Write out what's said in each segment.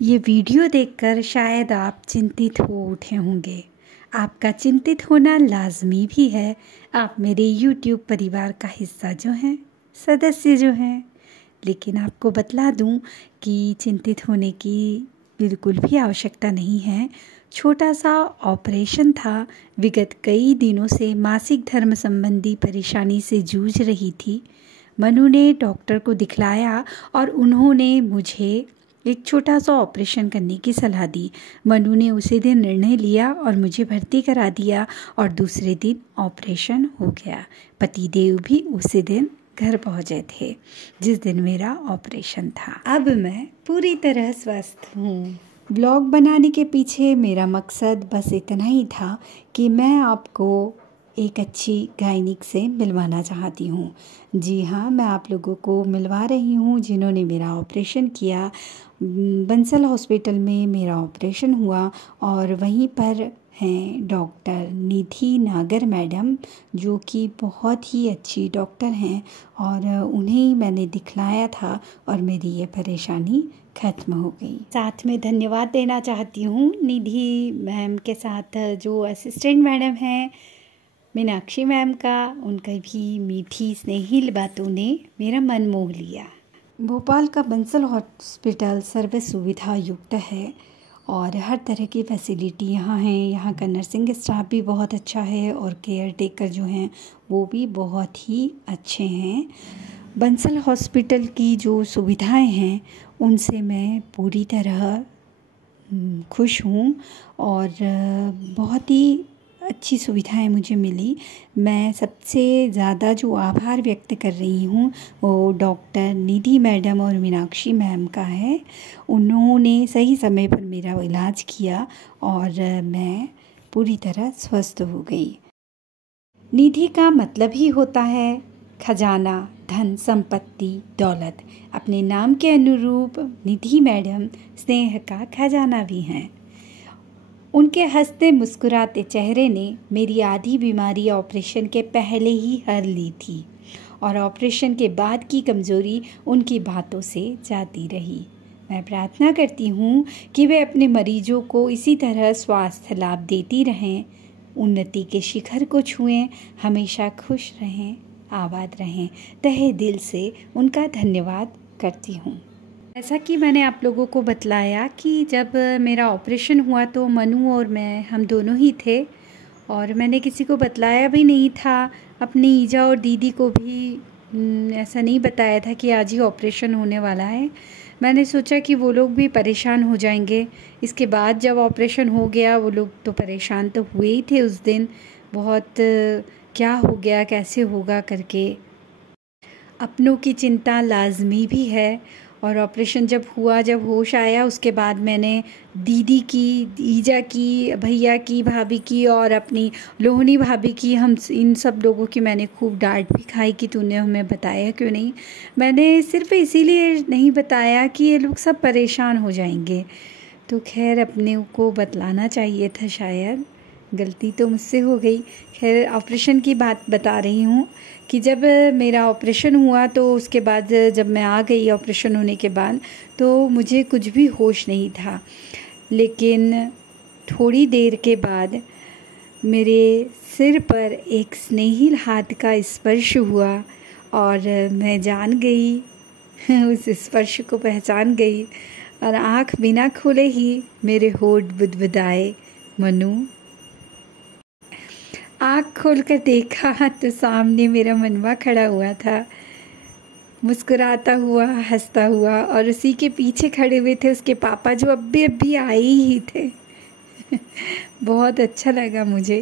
ये वीडियो देखकर शायद आप चिंतित हो उठे होंगे। आपका चिंतित होना लाज़मी भी है। आप मेरे YouTube परिवार का हिस्सा जो हैं, सदस्य जो हैं। लेकिन आपको बतला दूं कि चिंतित होने की बिल्कुल भी आवश्यकता नहीं है। छोटा सा ऑपरेशन था। विगत कई दिनों से मासिक धर्म संबंधी परेशानी से जूझ रही थी। मनु ने डॉक्टर को दिखलाया और उन्होंने मुझे एक छोटा सा ऑपरेशन करने की सलाह दी। मनु ने उसी दिन निर्णय लिया और मुझे भर्ती करा दिया और दूसरे दिन ऑपरेशन हो गया। पतिदेव भी उसी दिन घर पहुंचे थे जिस दिन मेरा ऑपरेशन था। अब मैं पूरी तरह स्वस्थ हूँ। ब्लॉग बनाने के पीछे मेरा मकसद बस इतना ही था कि मैं आपको एक अच्छी गायनिक से मिलवाना चाहती हूँ। जी हाँ, मैं आप लोगों को मिलवा रही हूँ जिन्होंने मेरा ऑपरेशन किया। बंसल हॉस्पिटल में मेरा ऑपरेशन हुआ और वहीं पर हैं डॉक्टर निधि नागर मैडम, जो कि बहुत ही अच्छी डॉक्टर हैं और उन्हें मैंने दिखलाया था और मेरी ये परेशानी ख़त्म हो गई। साथ में धन्यवाद देना चाहती हूँ निधि मैम के साथ जो असिस्टेंट मैडम हैं मीनाक्षी मैम का। उनका भी मीठी स्नेहिल बातों ने मेरा मन मोह लिया। भोपाल का बंसल हॉस्पिटल सर्व सुविधा युक्त है और हर तरह की फैसिलिटी यहाँ है। यहाँ का नर्सिंग स्टाफ भी बहुत अच्छा है और केयर टेकर जो हैं वो भी बहुत ही अच्छे हैं। बंसल हॉस्पिटल की जो सुविधाएं हैं उनसे मैं पूरी तरह खुश हूँ और बहुत ही अच्छी सुविधाएं मुझे मिली। मैं सबसे ज़्यादा जो आभार व्यक्त कर रही हूँ वो डॉक्टर निधि मैडम और मीनाक्षी मैम का है। उन्होंने सही समय पर मेरा इलाज किया और मैं पूरी तरह स्वस्थ हो गई। निधि का मतलब ही होता है खजाना, धन, संपत्ति, दौलत। अपने नाम के अनुरूप निधि मैडम स्नेह का खजाना भी हैं। उनके हंसते मुस्कुराते चेहरे ने मेरी आधी बीमारी ऑपरेशन के पहले ही हर ली थी और ऑपरेशन के बाद की कमज़ोरी उनकी बातों से जाती रही। मैं प्रार्थना करती हूँ कि वे अपने मरीजों को इसी तरह स्वास्थ्य लाभ देती रहें, उन्नति के शिखर को छुएं, हमेशा खुश रहें, आबाद रहें। तहे दिल से उनका धन्यवाद करती हूँ। जैसा कि मैंने आप लोगों को बतलाया कि जब मेरा ऑपरेशन हुआ तो मनु और मैं हम दोनों ही थे और मैंने किसी को बतलाया भी नहीं था। अपनी ईजा और दीदी को भी ऐसा नहीं बताया था कि आज ही ऑपरेशन होने वाला है। मैंने सोचा कि वो लोग भी परेशान हो जाएंगे। इसके बाद जब ऑपरेशन हो गया वो लोग तो परेशान तो हुए ही थे उस दिन बहुत, क्या हो गया कैसे होगा करके। अपनों की चिंता लाजमी भी है और ऑपरेशन जब हुआ, जब होश आया, उसके बाद मैंने दीदी की, ईजा की, भैया की, भाभी की और अपनी लोहनी भाभी की, हम इन सब लोगों की मैंने खूब डांट भी खाई कि तूने हमें बताया क्यों नहीं। मैंने सिर्फ इसीलिए नहीं बताया कि ये लोग सब परेशान हो जाएंगे। तो खैर अपने को बतलाना चाहिए था, शायद गलती तो मुझसे हो गई। खैर ऑपरेशन की बात बता रही हूँ कि जब मेरा ऑपरेशन हुआ तो उसके बाद जब मैं आ गई ऑपरेशन होने के बाद तो मुझे कुछ भी होश नहीं था। लेकिन थोड़ी देर के बाद मेरे सिर पर एक स्नेहिल हाथ का स्पर्श हुआ और मैं जान गई उस स्पर्श को पहचान गई और आँख बिना खोले ही मेरे होठ बुदबुदाए। मनु। आँख खोलकर देखा तो सामने मेरा मनवा खड़ा हुआ था, मुस्कुराता हुआ, हंसता हुआ और उसी के पीछे खड़े हुए थे उसके पापा जो अभी आए ही थे। बहुत अच्छा लगा मुझे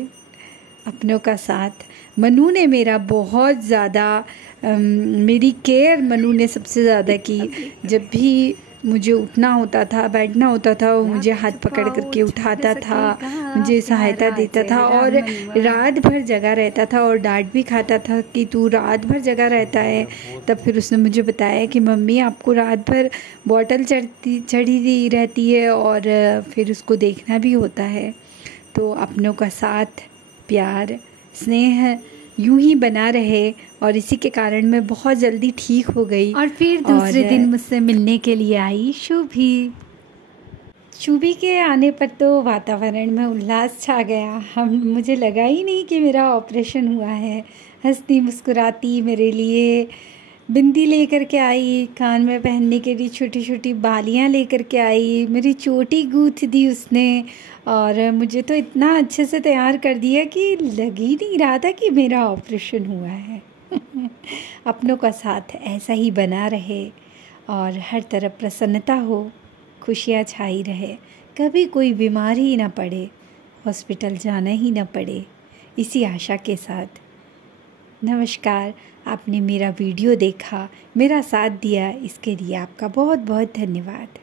अपनों का साथ। मनु ने मेरा बहुत ज़्यादा मेरी केयर मनु ने सबसे ज़्यादा की। जब भी मुझे उठना होता था, बैठना होता था, वो मुझे हाथ पकड़ करके उठाता था, मुझे सहायता देता था और रात भर जगा रहता था और डांट भी खाता था कि तू रात भर जगा रहता है। तब फिर उसने मुझे बताया कि मम्मी आपको रात भर बॉटल चढ़ी रहती है और फिर उसको देखना भी होता है। तो अपनों का साथ, प्यार, स्नेह यूं ही बना रहे और इसी के कारण मैं बहुत जल्दी ठीक हो गई और फिर दूसरे दिन मुझसे मिलने के लिए आई शुभी। चूबी के आने पर तो वातावरण में उल्लास छा गया। मुझे लगा ही नहीं कि मेरा ऑपरेशन हुआ है। हंसती मुस्कुराती मेरे लिए बिंदी लेकर के आई, कान में पहनने के लिए छोटी छोटी बालियां लेकर के आई, मेरी चोटी गूँथ दी उसने और मुझे तो इतना अच्छे से तैयार कर दिया कि लग ही नहीं रहा था कि मेरा ऑपरेशन हुआ है। अपनों का साथ ऐसा ही बना रहे और हर तरफ प्रसन्नता हो, खुशियाँ छाई रहे, कभी कोई बीमार ही ना पड़े, हॉस्पिटल जाना ही ना पड़े, इसी आशा के साथ नमस्कार। आपने मेरा वीडियो देखा, मेरा साथ दिया, इसके लिए आपका बहुत बहुत धन्यवाद।